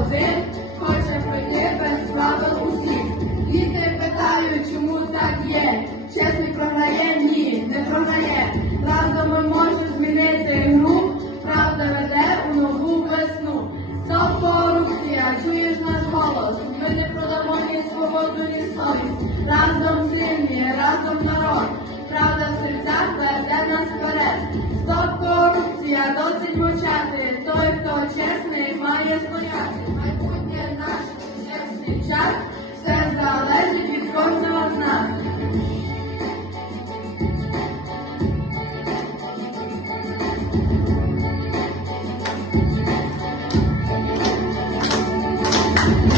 один хоче пройти без правил усіх. Діти питають, чому так є. Чесний програє? Ні, не програє. Разом ми можемо змінити гру. Правда веде у нову весну. Стоп, корупція, чуєш наш голос? Ми не продамо ні свободу, ні совість. Разом сильні, разом народ. Правда в серцях веде нас вперед. Стоп, корупція, досить мовчати. Той, хто чесний, має стояти. Майбутнє наш чесний час. Все залежить від кожного з нас.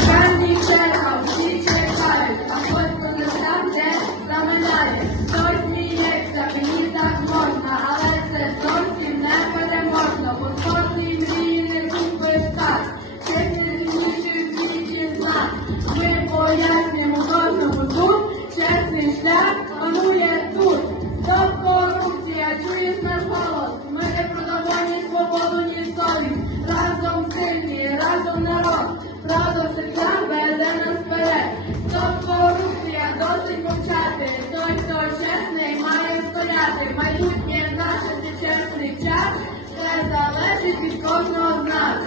Кожній черга, всі чекають, а хтось понесе, де заминає. Хтось сміється, мені так можна, але це зовсім не переможно. Бо кожній мрії не купиш так, честь не сильніший в світі знак. Ми пояснюємо кожному тут, чесний шлях панує тут. Стоп, корупція, чуєш наш голос? Ми не продамо ні свободу, ні совість. Разом сильні, разом народ. Правда в серцях веде нас вперед. Стоп, корупція, досить мовчати. Той, хто чесний, має стояти. Майбутнє наше, це чесний час. Все залежить від кожного з нас.